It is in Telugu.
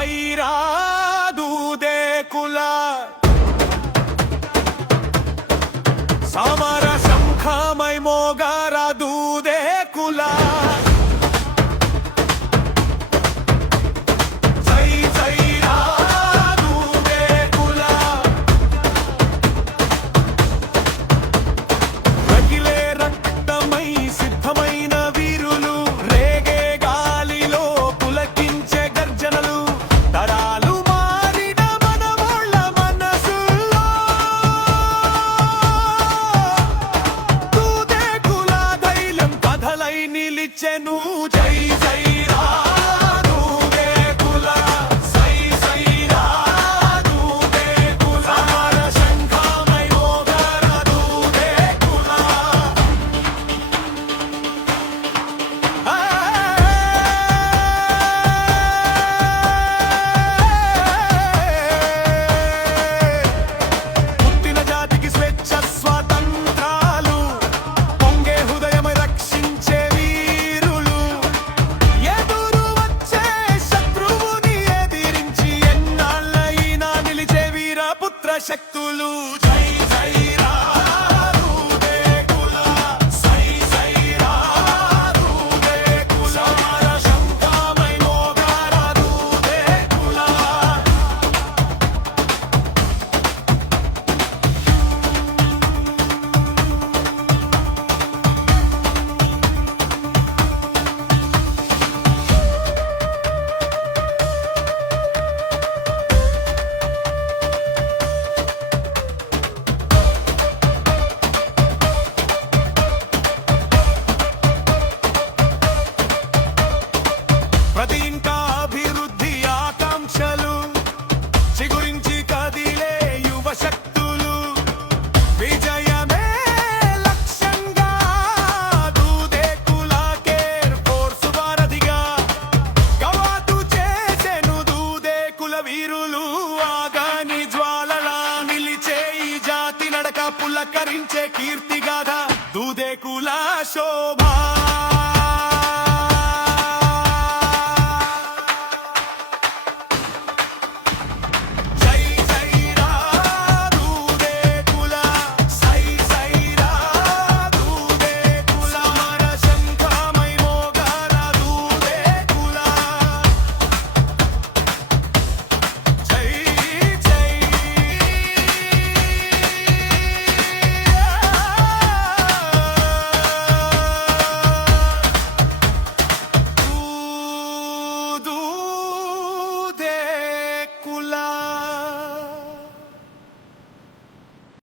సైరా దూదే కుల సమర శంఖమై మోగరా దూదే కుల నిలిచెను జై జై రా దూదే కుల సై సై రా దూదే కుల సమర శంఖమై మోగరా దూదే కుల పుట్టిన జాతికి స్వేచ్ఛ స్వాతంత్రాలు పొంగే హృదయమై రక్షించే శక్తులు జై జై రా దూదే కుల సై సై రా దూదే కుల సమర శంఖమై మోగరా దూదే కుల ప్రతి ఇంకా అభివృద్ధి ఆకాంక్షలు చిగురించి కదిలే యువ శక్తులు విజయమే లక్ష్యంగా దూదే కుల కేర్ ఫోర్స్ వారధిగా కవాతు చేసెను దూదే కుల వీరులు ఆగాని జ్వాలలా నిలిచే ఈ జాతి నడక పులకరించే కీర్తిగాథ దూదే కుల శోభ